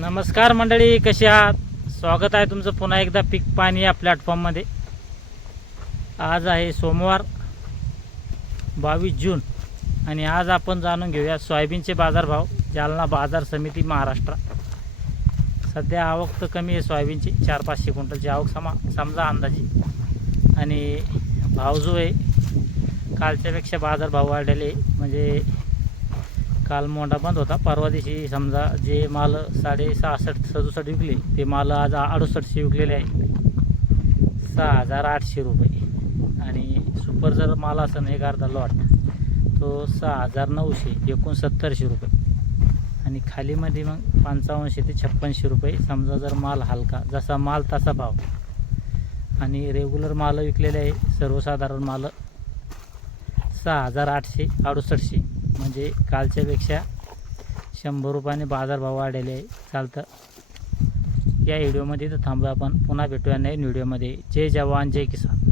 नमस्कार मंडळी, कशी आहात? स्वागत आहे तुमचं पुन्हा एकदा पीक पाणी या प्लॅटफॉर्ममध्ये. आज आहे सोमवार 22 जून आणि आज आपण जाणून घेऊया सोयाबीनचे बाजारभाव. जालना बाजार समिती महाराष्ट्र. सध्या आवक तर कमी आहे सोयाबीनची, 400-500 क्विंटलची आवक समजा अंदाजी. आणि भाव जो आहे कालच्यापेक्षा बाजारभाव वाढलेले, म्हणजे काल मोंडा बंद होता. परवा दिवशी समजा जे माल 66-67 विकले ते माल आज 6800 विकलेले आहे, 6800 रुपये. आणि सुपर जर माल असेल एक अर्धा लॉट तो 6900 6900 रुपये. आणि खालीमध्ये मग 5500 ते 5600 रुपये. समजा जर माल हलका, जसा माल तसा भाव. आणि रेग्युलर माल विकलेले आहे सर्वसाधारण माल 6800 6800, म्हणजे कालच्यापेक्षा 100 रुपयाने बाजारभाव वाढलेले आहे. चालतं या व्हिडिओमध्ये तर थांबू आपण, पुन्हा भेटूया नवीन व्हिडिओमध्ये. जय जवान जय किसान.